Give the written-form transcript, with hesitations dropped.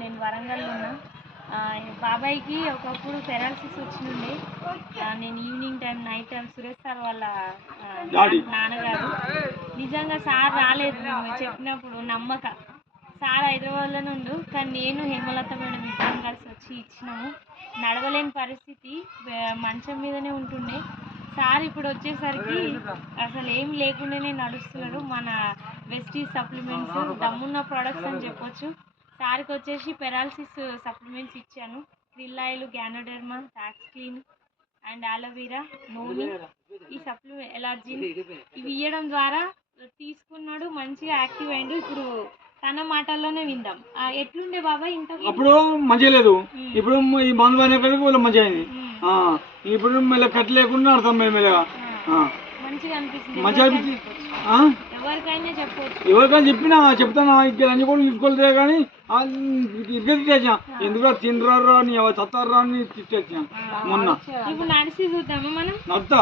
నేను వరంగల్లో ఉన్నా. బాబాయ్కి ఒకప్పుడు పెరాలసిస్ వచ్చినుండే. నేను evening time night time Suresh sir వాళ్ళ నాన్నగారు నిజంగా సార్ రాలేదు చెప్పినప్పుడు నమ్మక. సార్ హైదరాబాద్లోనే ఉండు, కానీ నేను హేమలత మేడం ఇద్దరం కలిసి వచ్చి ఇచ్చినాము. నడవలేని పరిస్థితి, మంచం మీదనే ఉంటుండే. సార్ ఇప్పుడు వచ్చేసరికి అసలు ఏం లేకుండానే నడుస్తున్నాడు. మన వెస్టీజ్ సప్లిమెంట్స్ దమ్మున్న ప్రోడక్ట్స్ అని చెప్పొచ్చు. సార్కి వచ్చేసి పెరాలసిస్ సప్లిమెంట్స్ ఇచ్చాను. క్రిల్లాయిల్, గ్యానోడెర్మా, టాక్స్క్లీన్ అండ్ ఆలోవీరా, నోని, ఈ సప్లిమెంట్ ఎలర్జీ ఇవి ఇవ్వడం ద్వారా తీసుకున్నాడు, మంచిగా యాక్టివ్ అయిండు. ఇప్పుడు తన మాటల్లోనే విందాం. ఎట్లుండే బాబాయ్ ఇంత అప్పుడు మంచిగా లేదు, ఇప్పుడు ఈ మందు అయిన మంచిగా అయింది. ఇప్పుడు మళ్ళీ కట్ లేకుండా అర్థం మెల్లగా మంచిగా అనిపిస్తుంది. ఎవరికైనా చెప్పినా చెప్తాను ఇక్కడ అన్ని కూడా తీసుకోలేదే కానీ ఇరిగేసా ఎందుకు తినరా నీ చత్తారా అని తిట్టేసా మొన్న. ఇప్పుడు నడిచి చూద్దామా మనం? నడుతా